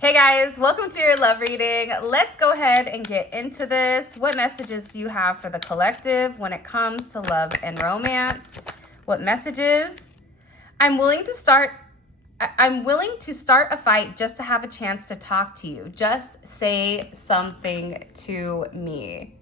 Hey guys, welcome to your love reading. Let's go ahead and get into this. What messages do you have for the collective when it comes to love and romance? What messages? I'm willing to start a fight just to have a chance to talk to you. Just say something to me.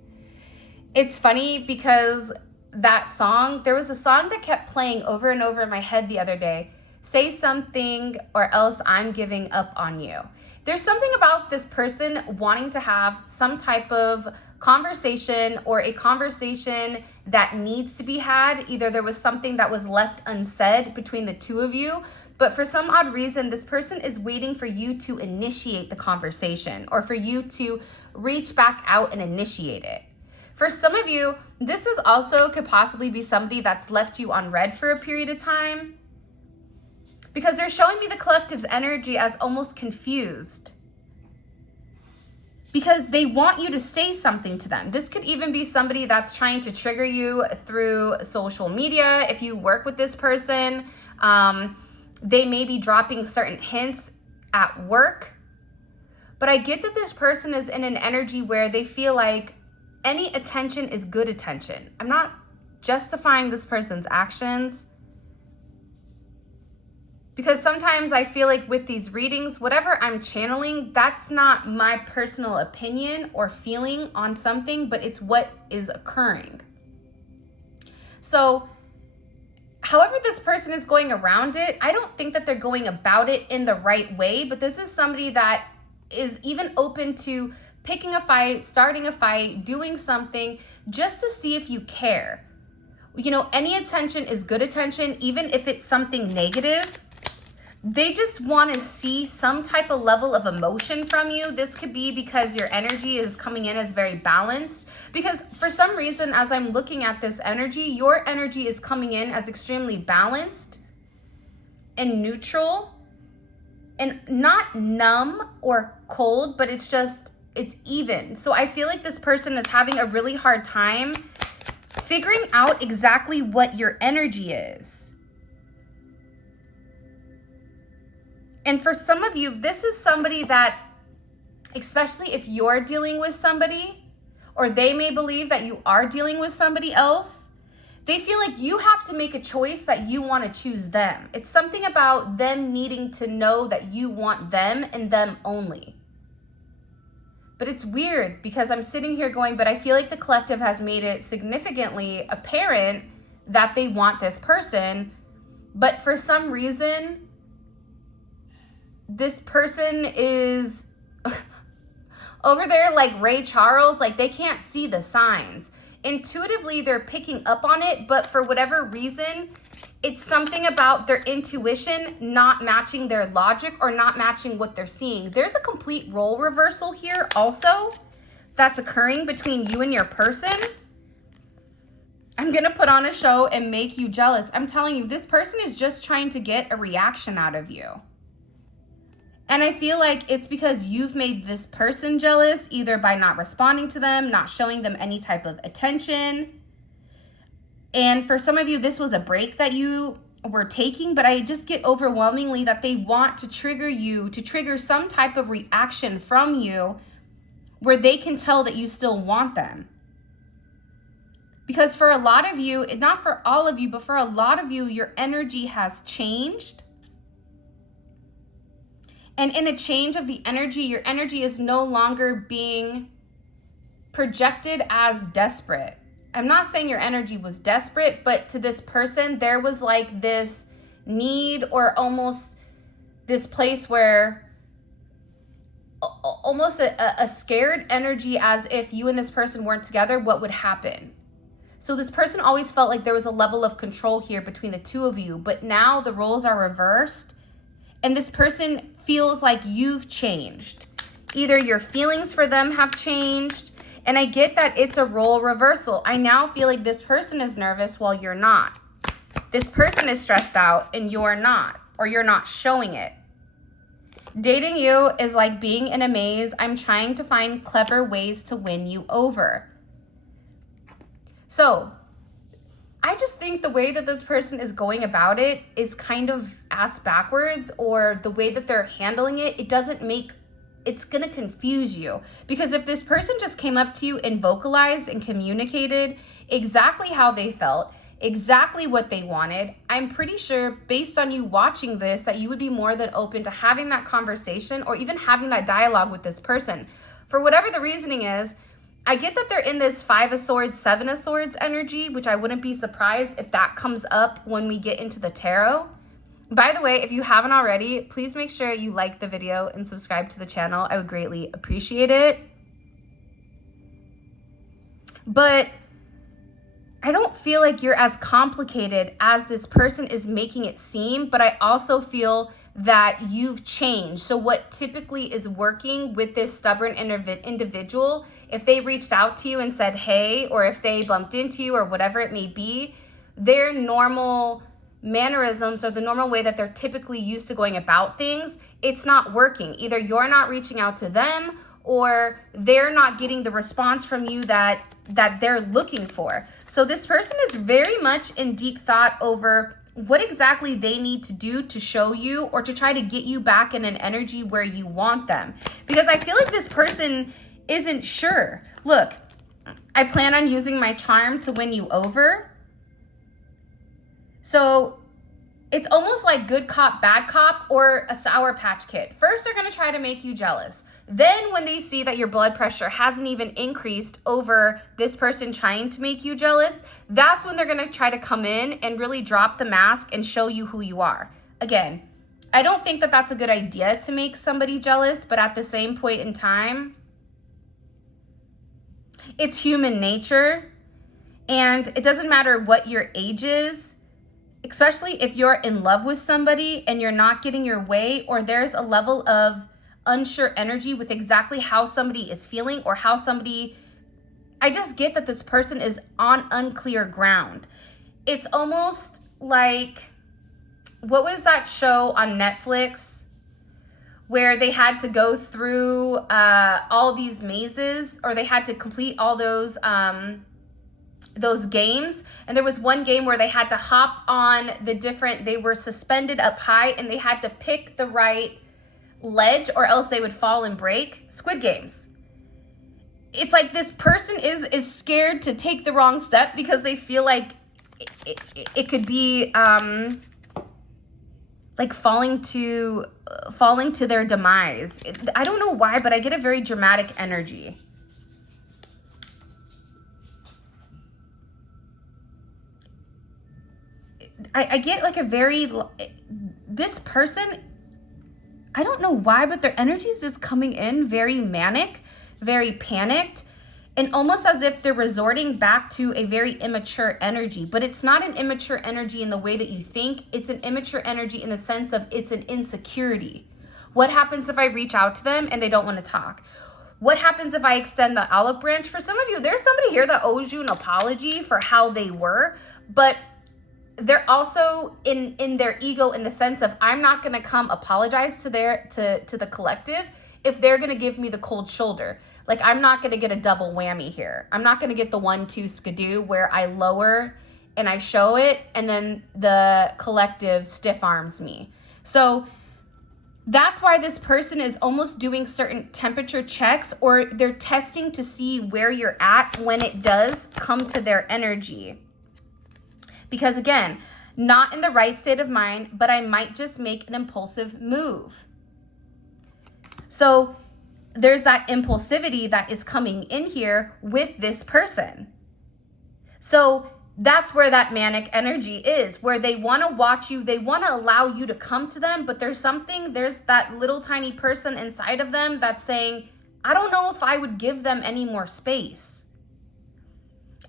It's funny because that song, there was a song that kept playing over and over in my head the other day. Say something or else I'm giving up on you. There's something about this person wanting to have some type of conversation or a conversation that needs to be had. Either there was something that was left unsaid between the two of you, but for some odd reason, this person is waiting for you to initiate the conversation or for you to reach back out and initiate it. For some of you, this is also could possibly be somebody that's left you on red for a period of time, because they're showing me the collective's energy as almost confused because they want you to say something to them. This could even be somebody that's trying to trigger you through social media. If you work with this person, they may be dropping certain hints at work. But I get that this person is in an energy where they feel like any attention is good attention. I'm not justifying this person's actions, because sometimes I feel like with these readings, whatever I'm channeling, that's not my personal opinion or feeling on something, but it's what is occurring. So however this person is going around it, I don't think that they're going about it in the right way, but this is somebody that is even open to picking a fight, starting a fight, doing something just to see if you care. You know, any attention is good attention, even if it's something negative. They just want to see some type of level of emotion from you. This could be because your energy is coming in as very balanced. Because for some reason, as I'm looking at this energy, your energy is coming in as extremely balanced and neutral and not numb or cold, but it's even. So I feel like this person is having a really hard time figuring out exactly what your energy is. And for some of you, this is somebody that, especially if you're dealing with somebody, or they may believe that you are dealing with somebody else, they feel like you have to make a choice that you want to choose them. It's something about them needing to know that you want them and them only. But it's weird because I'm sitting here going, but I feel like the collective has made it significantly apparent that they want this person. But for some reason, this person is over there like Ray Charles, like they can't see the signs. Intuitively, they're picking up on it, but for whatever reason, it's something about their intuition not matching their logic or not matching what they're seeing. There's a complete role reversal here also that's occurring between you and your person. I'm going to put on a show and make you jealous. I'm telling you, this person is just trying to get a reaction out of you. And I feel like it's because you've made this person jealous, either by not responding to them, not showing them any type of attention. And for some of you, this was a break that you were taking, but I just get overwhelmingly that they want to trigger you, to trigger some type of reaction from you where they can tell that you still want them. Because for a lot of you, not for all of you, but for a lot of you, your energy has changed. And in a change of the energy, your energy is no longer being projected as desperate. I'm not saying your energy was desperate, but to this person, there was like this need or almost this place where almost a scared energy, as if you and this person weren't together, what would happen? So this person always felt like there was a level of control here between the two of you, but now the roles are reversed. And this person feels like you've changed. Either your feelings for them have changed, and I get that it's a role reversal. I now feel like this person is nervous while you're not. This person is stressed out and you're not, or you're not showing it. Dating you is like being in a maze. I'm trying to find clever ways to win you over. So I just think the way that this person is going about it is kind of ass backwards, or the way that they're handling it, it doesn't make it's going to confuse you. Because if this person just came up to you and vocalized and communicated exactly how they felt, exactly what they wanted, I'm pretty sure based on you watching this that you would be more than open to having that conversation or even having that dialogue with this person. For whatever the reasoning is, I get that they're in this 5 of Swords, 7 of Swords energy, which I wouldn't be surprised if that comes up when we get into the tarot. By the way, if you haven't already, please make sure you like the video and subscribe to the channel. I would greatly appreciate it. But I don't feel like you're as complicated as this person is making it seem, but I also feel that you've changed. So what typically is working with this stubborn individual, if they reached out to you and said, hey, or if they bumped into you or whatever it may be, their normal mannerisms or the normal way that they're typically used to going about things, it's not working. Either you're not reaching out to them or they're not getting the response from you that they're looking for. So this person is very much in deep thought over what exactly they need to do to show you or to try to get you back in an energy where you want them. Because I feel like this person isn't sure. Look, I plan on using my charm to win you over. So it's almost like good cop, bad cop, or a Sour Patch Kid. First, they're going to try to make you jealous. Then when they see that your blood pressure hasn't even increased over this person trying to make you jealous, that's when they're going to try to come in and really drop the mask and show you who you are. Again, I don't think that that's a good idea to make somebody jealous, but at the same point in time, it's human nature. And it doesn't matter what your age is, especially if you're in love with somebody and you're not getting your way, or there's a level of unsure energy with exactly how somebody is feeling or how somebody, I just get that this person is on unclear ground. It's almost like, what was that show on Netflix where they had to go through all these mazes, or they had to complete all those games, and there was one game where they had to hop on they were suspended up high and they had to pick the right ledge or else they would fall and break. Squid Games. It's like this person is scared to take the wrong step because they feel like it could be like falling to their demise. I don't know why, but I get a very dramatic energy. I get like a very, this person, I don't know why, but their energy is just coming in very manic, very panicked, and almost as if they're resorting back to a very immature energy. But it's not an immature energy in the way that you think. It's an immature energy in the sense of it's an insecurity. What happens if I reach out to them and they don't want to talk? What happens if I extend the olive branch? For some of you, there's somebody here that owes you an apology for how they were, but they're also in their ego in the sense of, I'm not going to come apologize to the collective if they're going to give me the cold shoulder. Like, I'm not going to get a double whammy here. I'm not going to get the 1-2 skidoo where I lower and I show it and then the collective stiff arms me. So that's why this person is almost doing certain temperature checks, or they're testing to see where you're at when it does come to their energy. Because again, not in the right state of mind, but I might just make an impulsive move. So there's that impulsivity that is coming in here with this person. So that's where that manic energy is, where they want to watch you. They want to allow you to come to them, but there's that little tiny person inside of them that's saying, I don't know if I would give them any more space.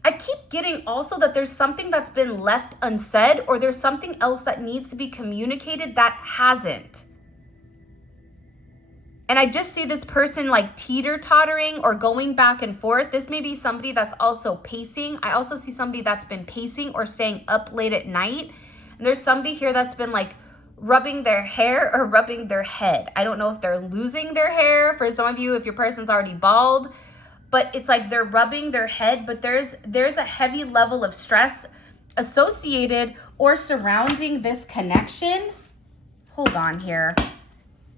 I keep getting also that there's something that's been left unsaid, or there's something else that needs to be communicated that hasn't. And I just see this person like teeter-tottering or going back and forth. This may be somebody that's also pacing. I also see somebody that's been pacing or staying up late at night. And there's somebody here that's been like rubbing their hair or rubbing their head. I don't know if they're losing their hair. For some of you, if your person's already bald, but it's like they're rubbing their head, but there's a heavy level of stress associated or surrounding this connection. Hold on here.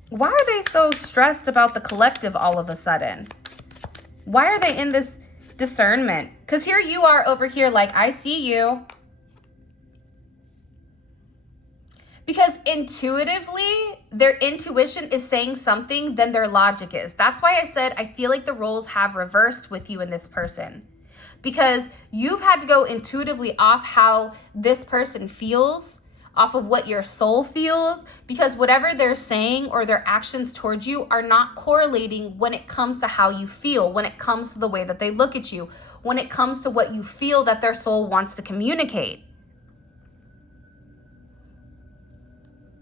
Why are they so stressed about the collective all of a sudden? Why are they in this discernment? Because here you are over here like, I see you. Because intuitively, their intuition is saying something than their logic is. That's why I said I feel like the roles have reversed with you and this person. Because you've had to go intuitively off how this person feels, off of what your soul feels, because whatever they're saying or their actions towards you are not correlating when it comes to how you feel, when it comes to the way that they look at you, when it comes to what you feel that their soul wants to communicate.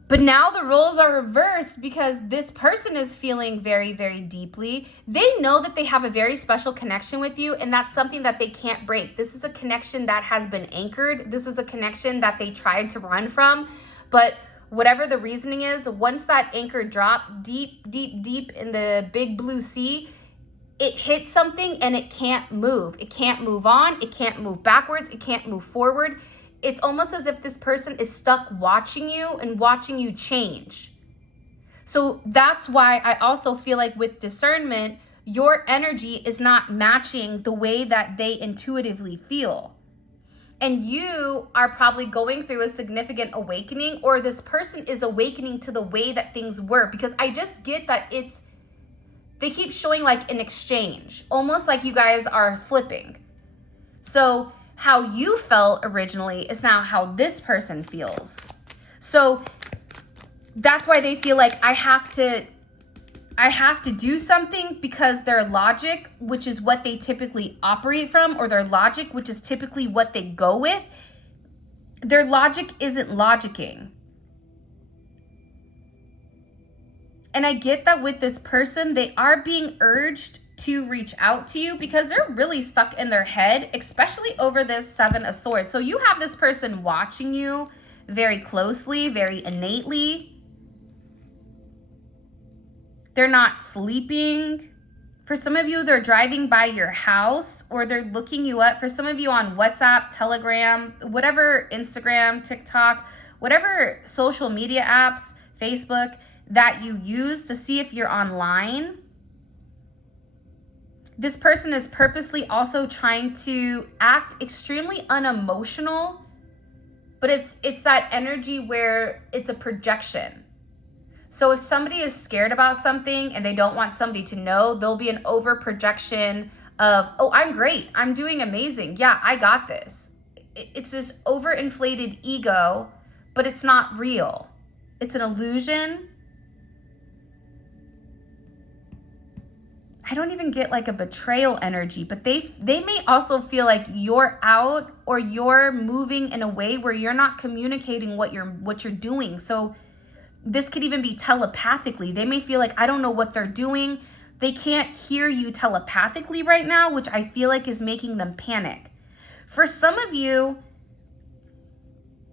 But now the roles are reversed because this person is feeling very, very deeply. They know that they have a very special connection with you, and that's something that they can't break. This is a connection that has been anchored. This is a connection that they tried to run from. But whatever the reasoning is, once that anchor dropped deep, deep, deep in the big blue sea, it hits something and it can't move. It can't move on. It can't move backwards. It can't move forward. It's almost as if this person is stuck watching you and watching you change. So that's why I also feel like with discernment, your energy is not matching the way that they intuitively feel. And you are probably going through a significant awakening, or this person is awakening to the way that things were. Because I just get that they keep showing like an exchange, almost like you guys are flipping. So how you felt originally is now how this person feels. So that's why they feel like I have to do something, because their logic, which is what they typically operate from, or their logic, which is typically what they go with, their logic isn't logicking. And I get that with this person, they are being urged to reach out to you because they're really stuck in their head, especially over this Seven of Swords. So you have this person watching you very closely, very innately. They're not sleeping. For some of you, they're driving by your house, or they're looking you up. For some of you on WhatsApp, Telegram, whatever, Instagram, TikTok, whatever social media apps, Facebook, that you use to see if you're online. This person is purposely also trying to act extremely unemotional, but it's that energy where it's a projection. So if somebody is scared about something and they don't want somebody to know, there'll be an over projection of, oh, I'm great, I'm doing amazing, yeah, I got this. It's this overinflated ego, but it's not real. It's an illusion. I don't even get like a betrayal energy, but they may also feel like you're out, or you're moving in a way where you're not communicating what you're doing. So this could even be telepathically. They may feel like, I don't know what they're doing. They can't hear you telepathically right now, which I feel like is making them panic. For some of you,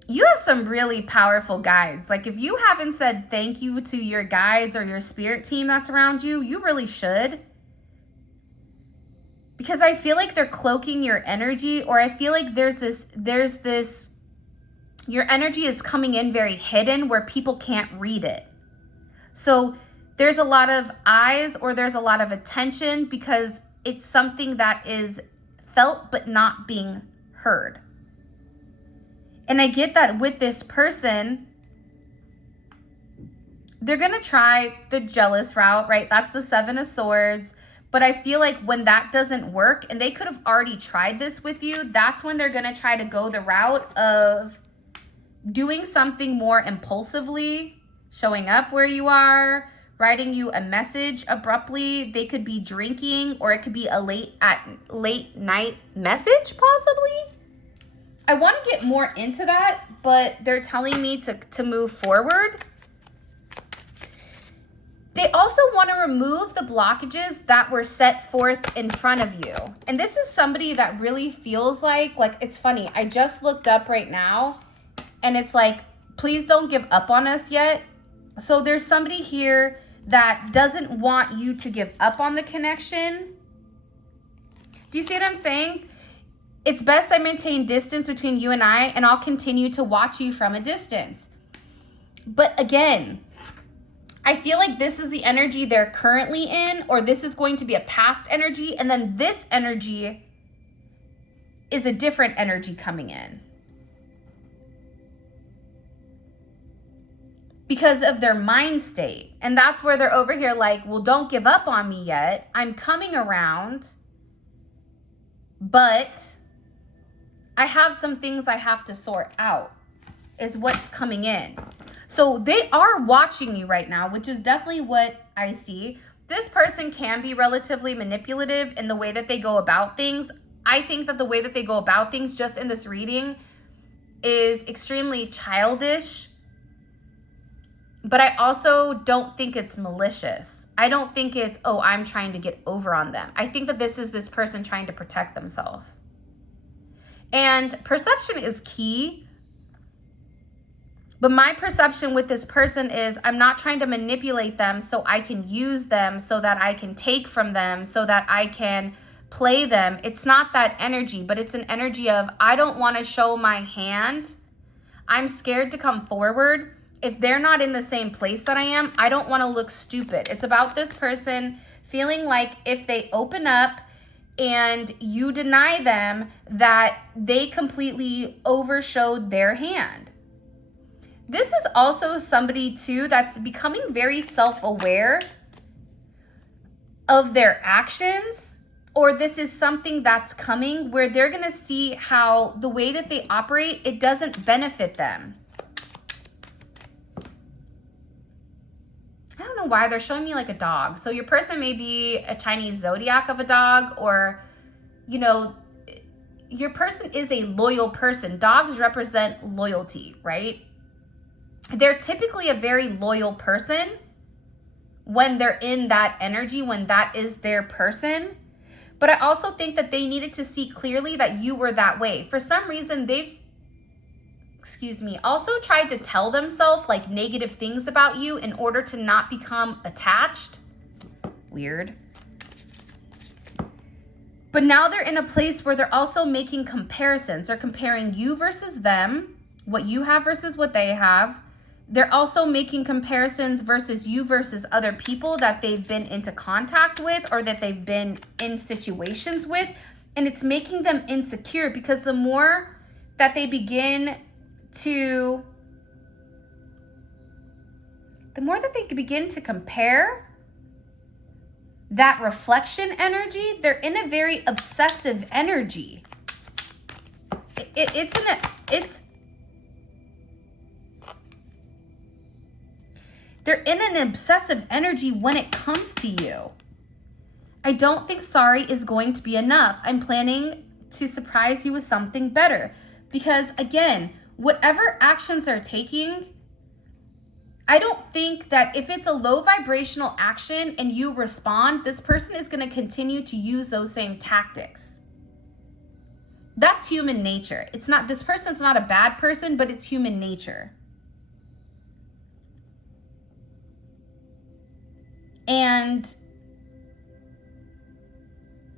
you have some really powerful guides. Like if you haven't said thank you to your guides or your spirit team that's around you, you really should. Because I feel like they're cloaking your energy, or I feel like there's this, your energy is coming in very hidden where people can't read it. So there's a lot of eyes, or there's a lot of attention, because it's something that is felt but not being heard. And I get that with this person, they're going to try the jealous route, right? That's the Seven of Swords. But I feel like when that doesn't work, and they could have already tried this with you, that's when they're going to try to go the route of doing something more impulsively, showing up where you are, writing you a message abruptly. They could be drinking, or it could be a late night message, possibly. I want to get more into that, but they're telling me to move forward. They also want to remove the blockages that were set forth in front of you. And this is somebody that really feels like it's funny. I just looked up right now, and it's like, please don't give up on us yet. So there's somebody here that doesn't want you to give up on the connection. Do you see what I'm saying? It's best I maintain distance between you and I'll continue to watch you from a distance. But again, I feel like this is the energy they're currently in, or this is going to be a past energy, and then this energy is a different energy coming in. Because of their mind state. And that's where they're over here like, well, don't give up on me yet. I'm coming around, but I have some things I have to sort out, is what's coming in. So they are watching you right now, which is definitely what I see. This person can be relatively manipulative in the way that they go about things. I think that the way that they go about things just in this reading is extremely childish. But I also don't think it's malicious. I don't think it's, oh, I'm trying to get over on them. I think that this is this person trying to protect themselves. And perception is key. But my perception with this person is I'm not trying to manipulate them so I can use them, so that I can take from them, so that I can play them. It's not that energy, but it's an energy of I don't want to show my hand. I'm scared to come forward. If they're not in the same place that I am, I don't want to look stupid. It's about this person feeling like if they open up and you deny them, that they completely overshowed their hand. This is also somebody too that's becoming very self-aware of their actions, or this is something that's coming where they're going to see how the way that they operate, it doesn't benefit them. I don't know why they're showing me like a dog. So your person may be a Chinese zodiac of a dog, or, you know, your person is a loyal person. Dogs represent loyalty, right? They're typically a very loyal person when they're in that energy, when that is their person. But I also think that they needed to see clearly that you were that way. For some reason, they've also tried to tell themselves like negative things about you in order to not become attached. Weird. But now they're in a place where they're also making comparisons. They're comparing you versus them, what you have versus what they have. They're also making comparisons versus you versus other people that they've been into contact with or that they've been in situations with. And it's making them insecure, because the more that they begin to compare that reflection energy, they're in a very obsessive energy. They're in an obsessive energy when it comes to you. I don't think sorry is going to be enough. I'm planning to surprise you with something better. Because again, whatever actions they're taking, I don't think that if it's a low vibrational action and you respond, this person is going to continue to use those same tactics. That's human nature. It's not, this person's not a bad person, but it's human nature. And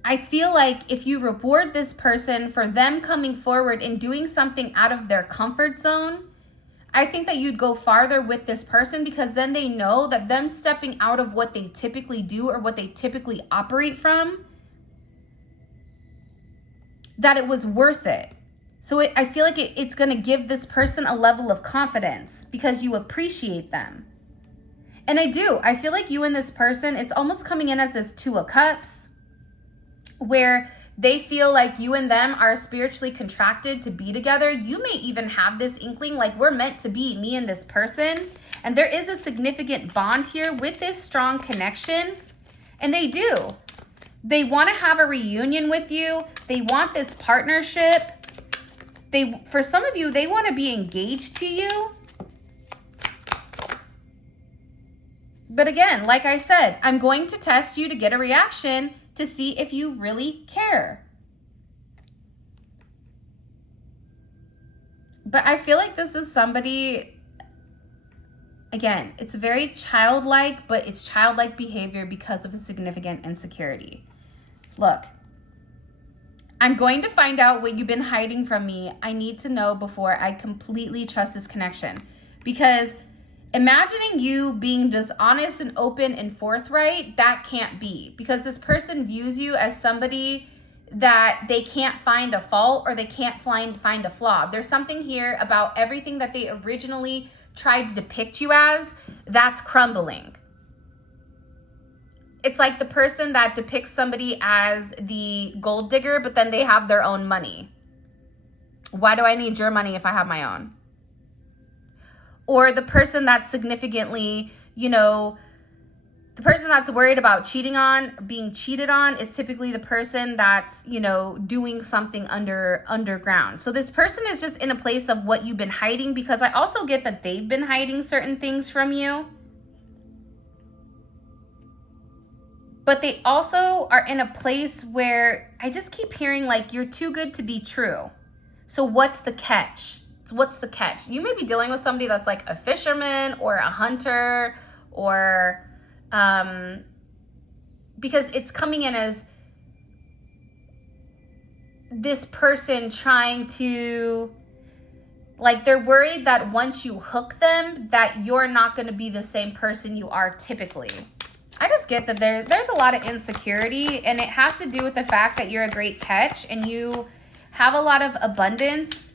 I feel like if you reward this person for them coming forward and doing something out of their comfort zone, I think that you'd go farther with this person, because then they know that them stepping out of what they typically do or what they typically operate from, that it was worth it. So I feel like it's going to give this person a level of confidence because you appreciate them. And I do. I feel like you and this person, it's almost coming in as this Two of Cups, where they feel like you and them are spiritually contracted to be together. You may even have this inkling like we're meant to be, me and this person. And there is a significant bond here with this strong connection. And they do. They want to have a reunion with you. They want this partnership. For some of you, they want to be engaged to you. But again, like I said, I'm going to test you to get a reaction to see if you really care. But I feel like this is somebody, again, it's very childlike, but it's childlike behavior because of a significant insecurity. Look, I'm going to find out what you've been hiding from me. I need to know before I completely trust this connection. Because Imagining you being dishonest and open and forthright, that can't be, because this person views you as somebody that they can't find a fault or they can't find a flaw. There's something here about everything that they originally tried to depict you as that's crumbling. It's like the person that depicts somebody as the gold digger, but then they have their own money. Why do I need your money if I have my own? Or the person that's significantly, you know, the person that's worried about being cheated on is typically the person that's, you know, doing something underground. So this person is just in a place of what you've been hiding, because I also get that they've been hiding certain things from you. But they also are in a place where I just keep hearing like you're too good to be true. So what's the catch? What's the catch? You may be dealing with somebody that's like a fisherman or a hunter, or because it's coming in as this person trying to, like, they're worried that once you hook them, that you're not going to be the same person you are typically. I just get that there's a lot of insecurity, and it has to do with the fact that you're a great catch and you have a lot of abundance.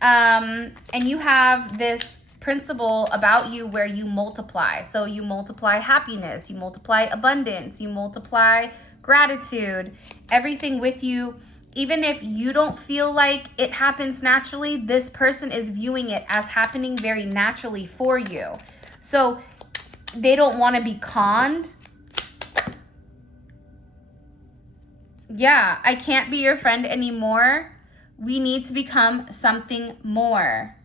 And you have this principle about you where you multiply. So you multiply happiness, you multiply abundance, you multiply gratitude, everything with you. Even if you don't feel like it happens naturally, this person is viewing it as happening very naturally for you. So they don't want to be conned. Yeah, I can't be your friend anymore. We need to become something more.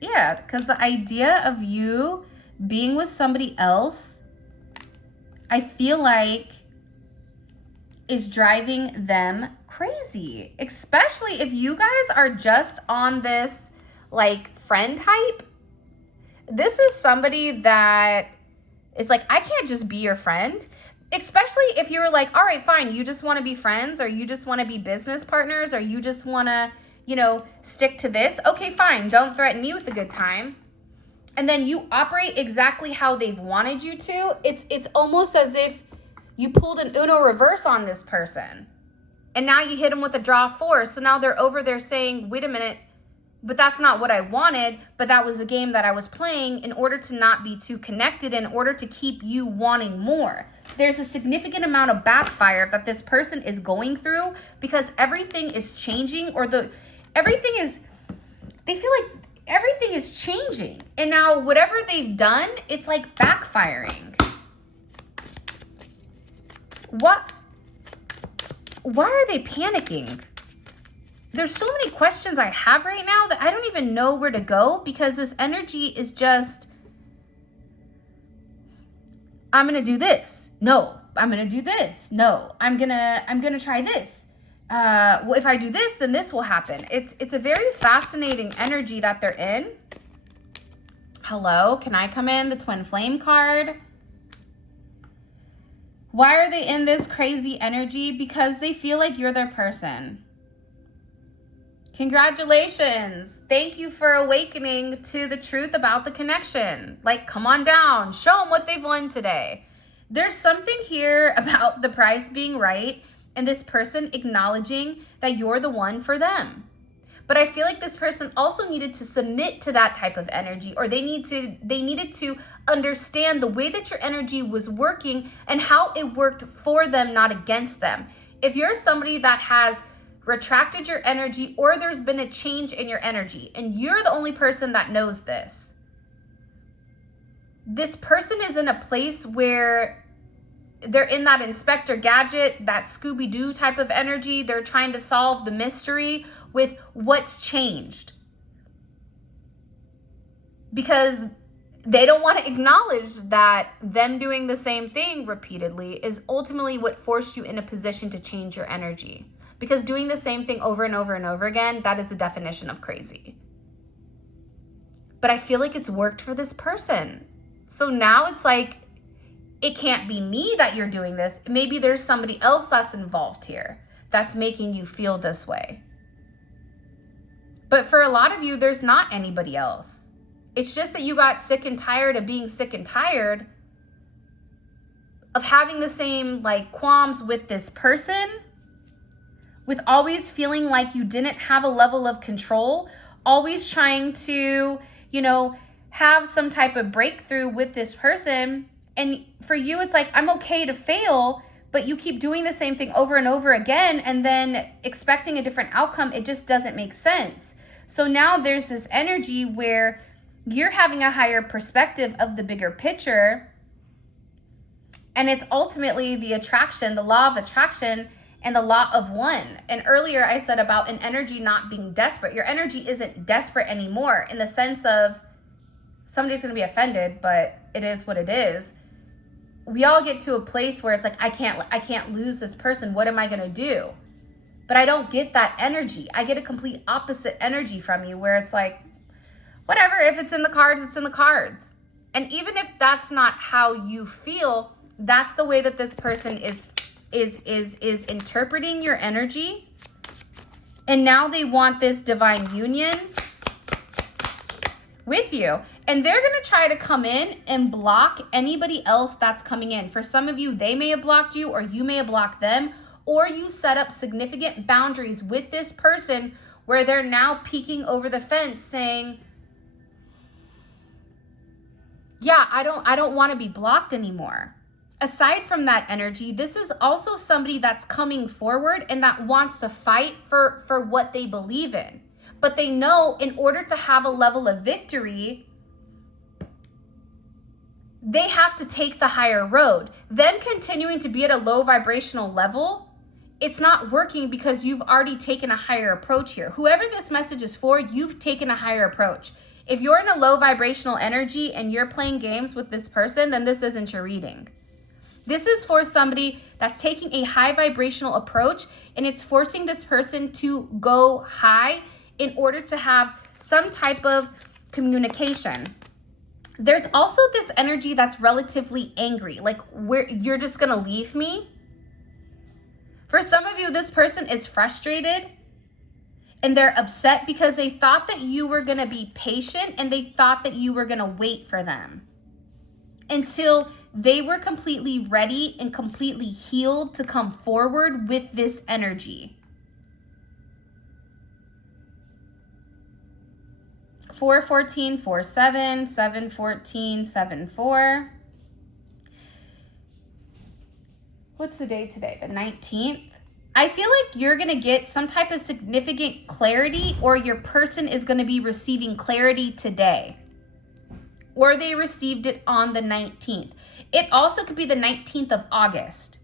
Yeah, because the idea of you being with somebody else, I feel like, is driving them crazy. Especially if you guys are just on this like friend hype. This is somebody that is like, I can't just be your friend. Especially if you were like, all right, fine, you just want to be friends, or you just want to be business partners, or you just want to, you know, stick to this. Okay, fine, don't threaten me with a good time. And then you operate exactly how they've wanted you to. It's almost as if you pulled an Uno reverse on this person. And now you hit them with a draw four. So now they're over there saying, wait a minute, but that's not what I wanted, but that was the game that I was playing in order to not be too connected, in order to keep you wanting more. There's a significant amount of backfire that this person is going through, because everything is changing, or they feel like everything is changing. And now whatever they've done, it's like backfiring. What? Why are they panicking? There's so many questions I have right now that I don't even know where to go, because this energy is just, I'm going to do this. No, I'm going to do this. No, I'm going to try this. Well, if I do this, then this will happen. It's a very fascinating energy that they're in. Hello, can I come in? The Twin Flame card. Why are they in this crazy energy? Because they feel like you're their person. Congratulations. Thank you for awakening to the truth about the connection. Like, come on down. Show them what they've won today. There's something here about the price being right and this person acknowledging that you're the one for them. But I feel like this person also needed to submit to that type of energy, or they needed to understand the way that your energy was working and how it worked for them, not against them. If you're somebody that has retracted your energy, or there's been a change in your energy, and you're the only person that knows this, this person is in a place where they're in that Inspector Gadget, that Scooby-Doo type of energy. They're trying to solve the mystery with what's changed, because they don't want to acknowledge that them doing the same thing repeatedly is ultimately what forced you in a position to change your energy. Because doing the same thing over and over and over again, that is the definition of crazy. But I feel like it's worked for this person. So now it's like, it can't be me that you're doing this. Maybe there's somebody else that's involved here that's making you feel this way. But for a lot of you, there's not anybody else. It's just that you got sick and tired of being sick and tired of having the same like qualms with this person, with always feeling like you didn't have a level of control, always trying to, you know, have some type of breakthrough with this person. And for you, it's like, I'm okay to fail, but you keep doing the same thing over and over again and then expecting a different outcome. It just doesn't make sense. So now there's this energy where you're having a higher perspective of the bigger picture. And it's ultimately the attraction, the law of attraction, and the law of one. And earlier I said about an energy not being desperate. Your energy isn't desperate anymore in the sense of somebody's going to be offended, but it is what it is. We all get to a place where it's like, I can't lose this person. What am I going to do? But I don't get that energy. I get a complete opposite energy from you where it's like, whatever, if it's in the cards, it's in the cards. And even if that's not how you feel, that's the way that this person is interpreting your energy. And now they want this divine union with you. And they're going to try to come in and block anybody else that's coming in. For some of you, they may have blocked you, or you may have blocked them, or you set up significant boundaries with this person where they're now peeking over the fence saying, yeah, I don't want to be blocked anymore. Aside from that energy, this is also somebody that's coming forward and that wants to fight for what they believe in. But they know in order to have a level of victory, they have to take the higher road. Them continuing to be at a low vibrational level, it's not working because you've already taken a higher approach here. Whoever this message is for, you've taken a higher approach. If you're in a low vibrational energy and you're playing games with this person, then this isn't your reading. This is for somebody that's taking a high vibrational approach, and it's forcing this person to go high in order to have some type of communication. There's also this energy that's relatively angry, like you're just gonna leave me. For some of you, this person is frustrated and they're upset because they thought that you were gonna be patient and they thought that you were gonna wait for them until they were completely ready and completely healed to come forward with this energy. 414, 47, 714, 74. What's the day today? The 19th. I feel like you're going to get some type of significant clarity, or your person is going to be receiving clarity today. Or they received it on the 19th. It also could be the 19th of August.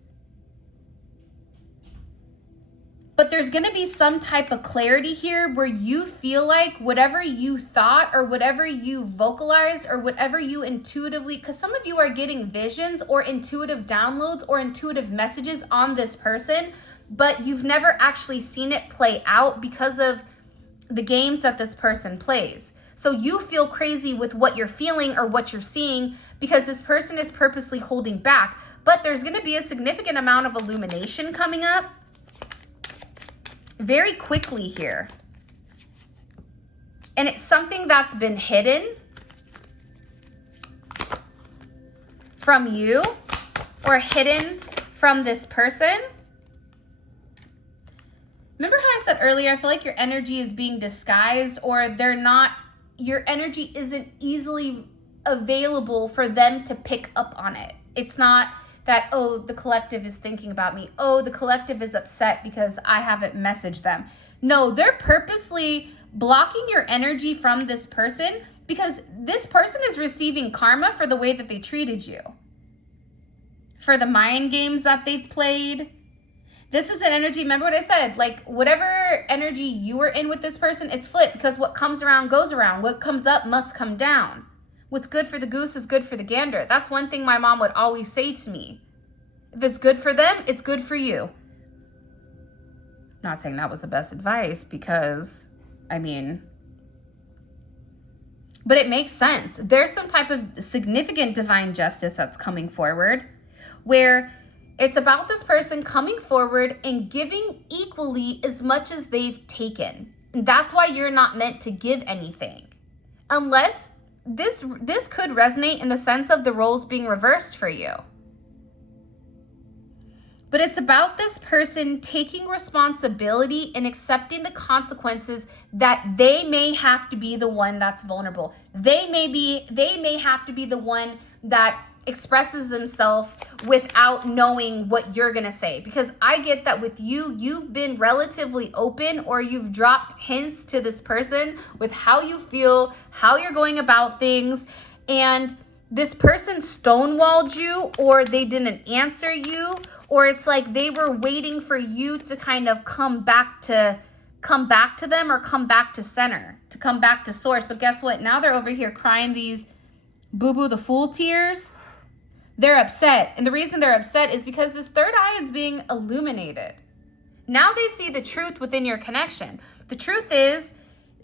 But there's going to be some type of clarity here where you feel like whatever you thought or whatever you vocalized or whatever you intuitively, because some of you are getting visions or intuitive downloads or intuitive messages on this person, but you've never actually seen it play out because of the games that this person plays. So you feel crazy with what you're feeling or what you're seeing because this person is purposely holding back. But there's going to be a significant amount of illumination coming up very quickly here. And it's something that's been hidden from you or hidden from this person. Remember how I said earlier, I feel like your energy is being disguised, or your energy isn't easily available for them to pick up on it. It's not that, oh, the collective is thinking about me. Oh, the collective is upset because I haven't messaged them. No, they're purposely blocking your energy from this person because this person is receiving karma for the way that they treated you, for the mind games that they've played. This is an energy, remember what I said, like whatever energy you were in with this person, it's flipped because what comes around goes around. What comes up must come down. What's good for the goose is good for the gander. That's one thing my mom would always say to me. If it's good for them, it's good for you. Not saying that was the best advice because, I mean, but it makes sense. There's some type of significant divine justice that's coming forward where it's about this person coming forward and giving equally as much as they've taken. And that's why you're not meant to give anything. Unless this could resonate in the sense of the roles being reversed for you. But it's about this person taking responsibility and accepting the consequences that they may have to be the one that's vulnerable. They may have to be the one that expresses themselves without knowing what you're gonna say. Because I get that with you, you've been relatively open, or you've dropped hints to this person with how you feel, how you're going about things, and this person stonewalled you, or they didn't answer you, or it's like they were waiting for you to kind of come back to them, or come back to center, to come back to source. But guess what? Now they're over here crying these boo-boo the fool tears. They're upset. And the reason they're upset is because this third eye is being illuminated. Now they see the truth within your connection. The truth is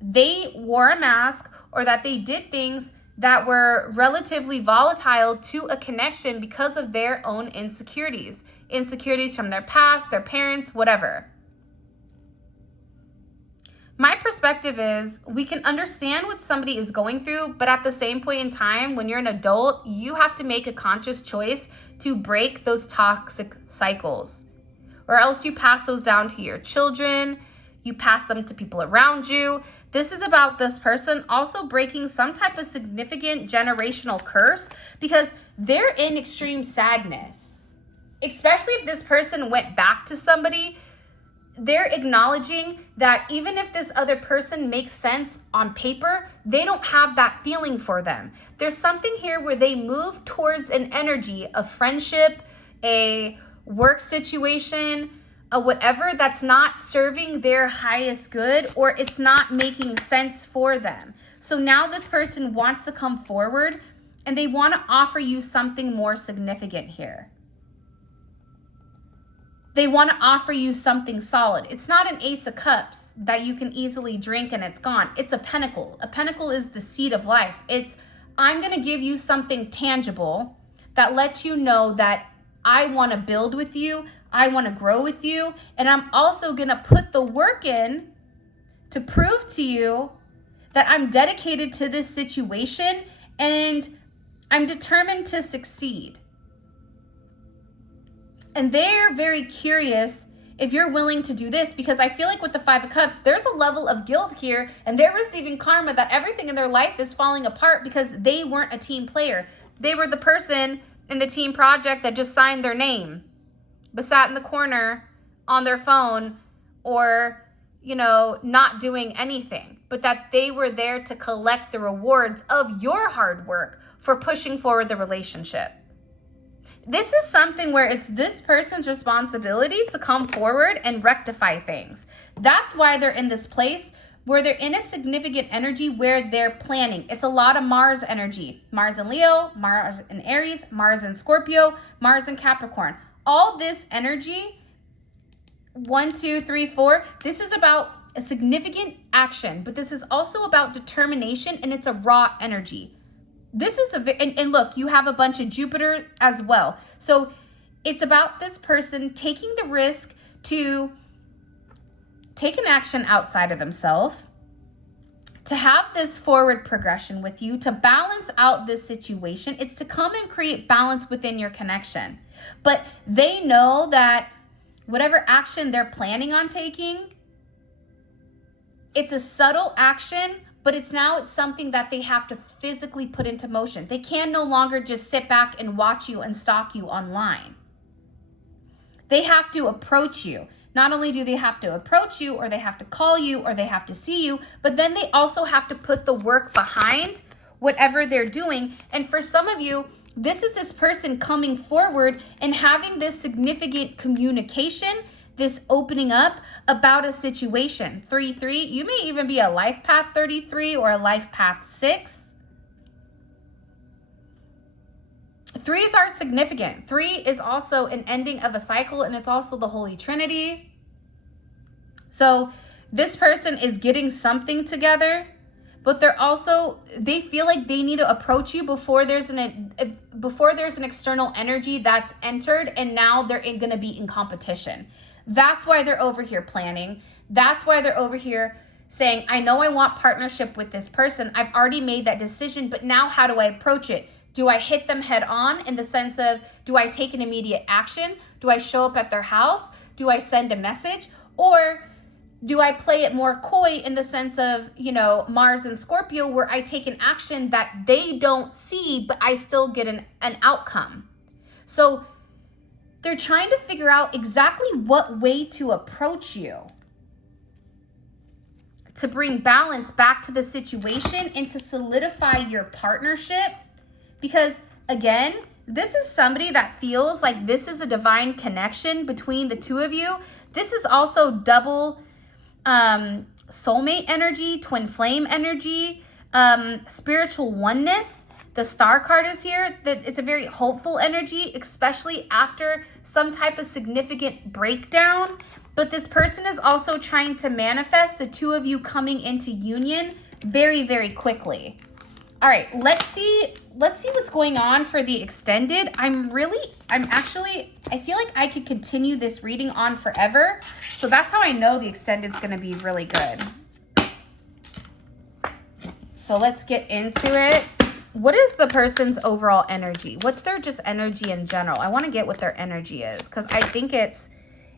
they wore a mask, or that they did things that were relatively volatile to a connection because of their own insecurities. Insecurities from their past, their parents, whatever. My perspective is we can understand what somebody is going through, but at the same point in time, when you're an adult, you have to make a conscious choice to break those toxic cycles, or else you pass those down to your children, you pass them to people around you. This is about this person also breaking some type of significant generational curse, because they're in extreme sadness. Especially if this person went back to somebody, they're acknowledging that even if this other person makes sense on paper, they don't have that feeling for them. There's something here where they move towards an energy of friendship, a work situation, a whatever that's not serving their highest good, or it's not making sense for them. So now this person wants to come forward, and they want to offer you something more significant here. They want to offer you something solid. It's not an Ace of Cups that you can easily drink and it's gone. It's a pentacle. A pentacle is the seed of life. It's, I'm going to give you something tangible that lets you know that I want to build with you, I want to grow with you, and I'm also going to put the work in to prove to you that I'm dedicated to this situation and I'm determined to succeed. And they're very curious if you're willing to do this, because I feel like with the Five of Cups, there's a level of guilt here, and they're receiving karma that everything in their life is falling apart because they weren't a team player. They were the person in the team project that just signed their name, but sat in the corner on their phone, or, you know, not doing anything, but that they were there to collect the rewards of your hard work for pushing forward the relationship. This is something where it's this person's responsibility to come forward and rectify things. That's why they're in this place where they're in a significant energy where they're planning. It's a lot of Mars energy. Mars in Leo, Mars in Aries, Mars in Scorpio, Mars in Capricorn. All this energy, 1, 2, 3, 4, this is about a significant action, but this is also about determination, and it's a raw energy. This is and look, you have a bunch of Jupiter as well. So it's about this person taking the risk to take an action outside of themselves, to have this forward progression with you, to balance out this situation. It's to come and create balance within your connection. But they know that whatever action they're planning on taking, it's a subtle action, but it's something that they have to physically put into motion. They can no longer just sit back and watch you and stalk you online. They have to approach you. Not only do they have to approach you, or they have to call you, or they have to see you, but then they also have to put the work behind whatever they're doing. And for some of you, this is this person coming forward and having this significant communication, this opening up about a situation. 3-3, you may even be a life path 33 or a life path 6. 3s are significant. 3 is also an ending of a cycle, and it's also the Holy Trinity. So this person is getting something together, but they feel like they need to approach you before there's an external energy that's entered, and now they're going to be in competition. That's why they're over here planning. That's why they're over here saying, I know I want partnership with this person. I've already made that decision, but now how do I approach it? Do I hit them head on in the sense of, do I take an immediate action? Do I show up at their house? Do I send a message? Or do I play it more coy in the sense of, you know, Mars and Scorpio, where I take an action that they don't see, but I still get an outcome? So they're trying to figure out exactly what way to approach you to bring balance back to the situation and to solidify your partnership. Because again, this is somebody that feels like this is a divine connection between the two of you. This is also double soulmate energy, twin flame energy, spiritual oneness. The star card is here. That it's a very hopeful energy, especially after some type of significant breakdown. But this person is also trying to manifest the two of you coming into union very, very quickly. All right, let's see what's going on for the extended. I feel like I could continue this reading on forever. So that's how I know the extended's gonna be really good. So let's get into it. What is the person's overall energy? What's their just energy in general? I want to get what their energy is because I think it's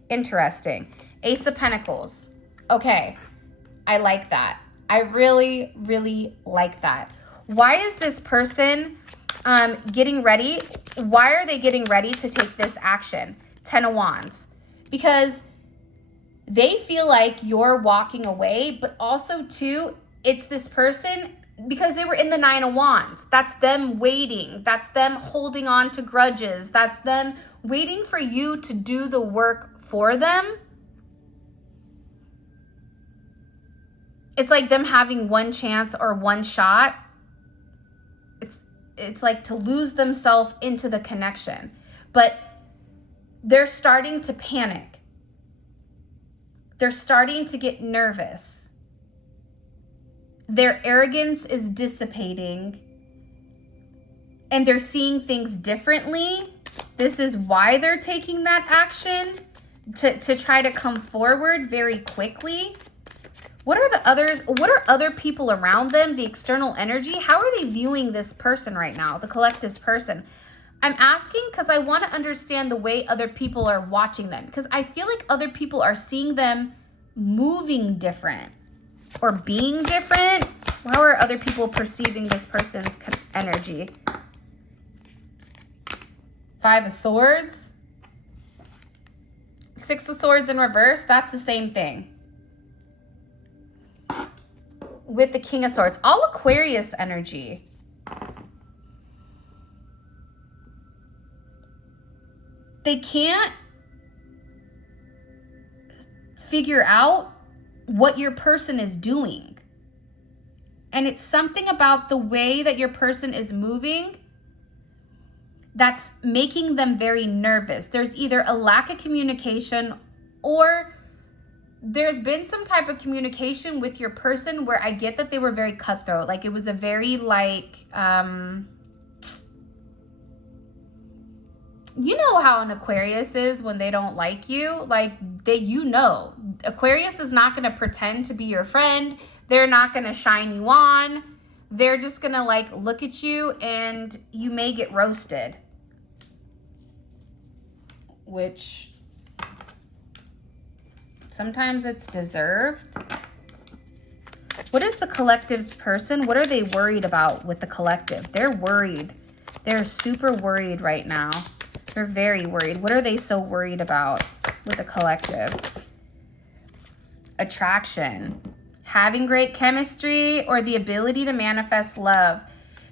interesting. Ace of Pentacles. Okay, I like that. I really, really like that. Why is this person getting ready? Why are they getting ready to take this action? 10 of Wands. Because they feel like you're walking away, but also too, it's this person because they were in the 9 of Wands. That's them waiting. That's them holding on to grudges. That's them waiting for you to do the work for them. It's like them having one chance or one shot. It's like to lose themselves into the connection. But they're starting to panic. They're starting to get nervous. Their arrogance is dissipating. And they're seeing things differently. This is why they're taking that action to try to come forward very quickly. What are the others? What are other people around them? The external energy? How are they viewing this person right now? The collective's person. I'm asking because I want to understand the way other people are watching them. Because I feel like other people are seeing them moving different or being different. How are other people perceiving this person's energy? 5 of Swords. 6 of Swords in reverse. That's the same thing. With the King of Swords. All Aquarius energy. They can't figure out what your person is doing. And it's something about the way that your person is moving that's making them very nervous. There's either a lack of communication or there's been some type of communication with your person where I get that they were very cutthroat. Like it was a very like, you know how an Aquarius is when they don't like you, like Aquarius is not going to pretend to be your friend. They're not going to shine you on. They're just going to like look at you and you may get roasted, which sometimes it's deserved. What is the collective's person? What are they worried about with the collective? They're worried. They're super worried right now. They're very worried. What are they so worried about with the collective? Attraction. Having great chemistry or the ability to manifest love.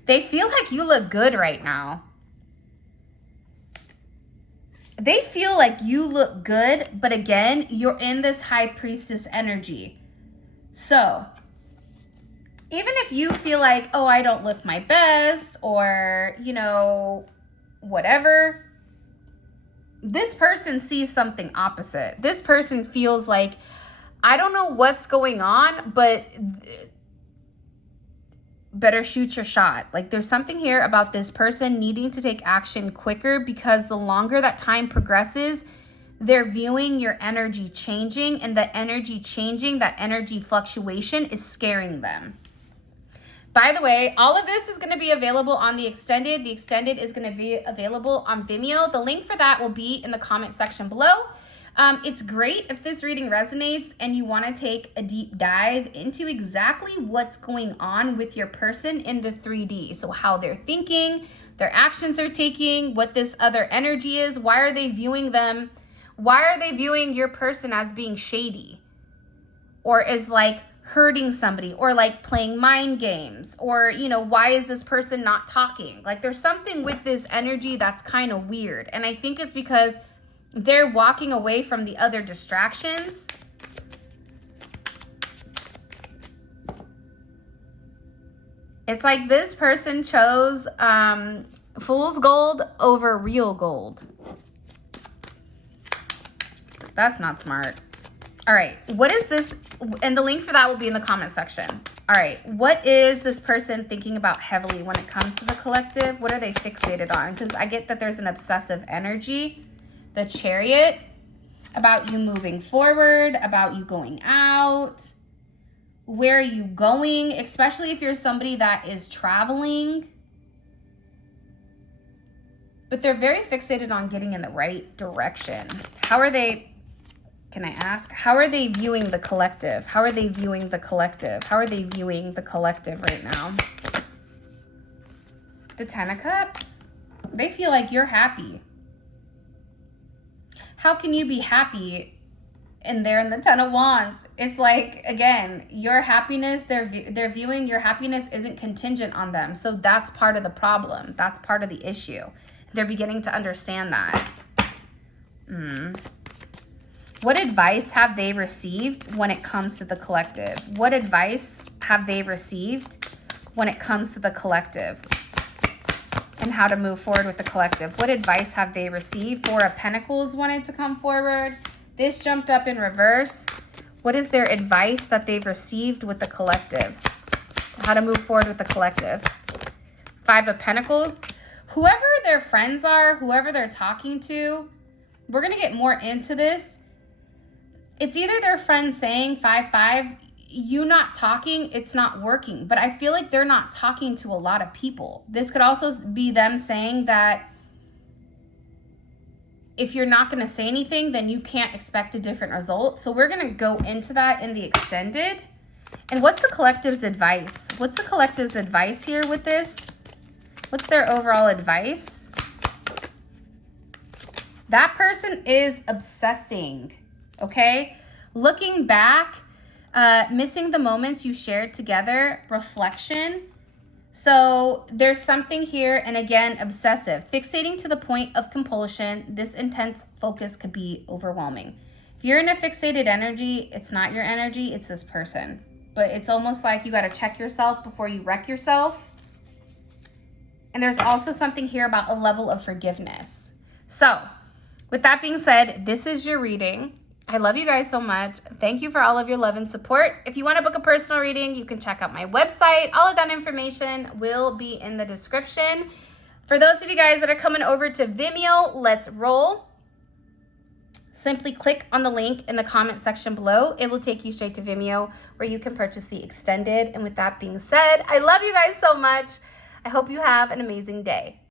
They feel like you look good right now. They feel like you look good, but again, you're in this High Priestess energy. So, even if you feel like, oh, I don't look my best or, you know, whatever, this person sees something opposite. This person feels like, I don't know what's going on, but better shoot your shot. Like there's something here about this person needing to take action quicker because the longer that time progresses, they're viewing your energy changing, and the energy changing, that energy fluctuation is scaring them. By the way, all of this is going to be available on the extended. The extended is going to be available on Vimeo. The link for that will be in the comment section below. It's great if this reading resonates and you want to take a deep dive into exactly what's going on with your person in the 3D. So how they're thinking, their actions they're taking, what this other energy is, why are they viewing them? Why are they viewing your person as being shady or as like hurting somebody or like playing mind games? Or, you know, why is this person not talking? Like there's something with this energy that's kind of weird. And I think it's because they're walking away from the other distractions. It's like this person chose fool's gold over real gold. That's not smart. All right, what is this? And the link for that will be in the comment section. All right, what is this person thinking about heavily when it comes to the collective? What are they fixated on? Because I get that there's an obsessive energy. The Chariot, about you moving forward, about you going out. Where are you going? Especially if you're somebody that is traveling. But they're very fixated on getting in the right direction. How are they, can I ask, how are they viewing the collective? How are they viewing the collective? How are they viewing the collective right now? The Ten of Cups, they feel like you're happy. How can you be happy and they're in the Ten of Wands? It's like, again, your happiness, they're viewing your happiness isn't contingent on them. So that's part of the problem. That's part of the issue. They're beginning to understand that. What advice have they received when it comes to the collective? What advice have they received when it comes to the collective? And how to move forward with the collective. What advice have they received? Four of Pentacles wanted to come forward. This jumped up in reverse. What is their advice that they've received with the collective? How to move forward with the collective. Five of Pentacles. Whoever their friends are, whoever they're talking to, we're going to get more into this. It's either their friends saying 5-5, you not talking, it's not working. But I feel like they're not talking to a lot of people. This could also be them saying that if you're not going to say anything, then you can't expect a different result. So we're going to go into that in the extended. And what's the collective's advice? What's the collective's advice here with this? What's their overall advice? That person is obsessing, okay? Looking back, missing the moments you shared together, reflection. So there's something here, and again, obsessive. Fixating to the point of compulsion. This intense focus could be overwhelming. If you're in a fixated energy, it's not your energy, it's this person. But it's almost like you got to check yourself before you wreck yourself. And there's also something here about a level of forgiveness. So with that being said, this is your reading. I love you guys so much. Thank you for all of your love and support. If you want to book a personal reading, you can check out my website. All of that information will be in the description. For those of you guys that are coming over to Vimeo, let's roll. Simply click on the link in the comment section below. It will take you straight to Vimeo where you can purchase the extended. And with that being said, I love you guys so much. I hope you have an amazing day.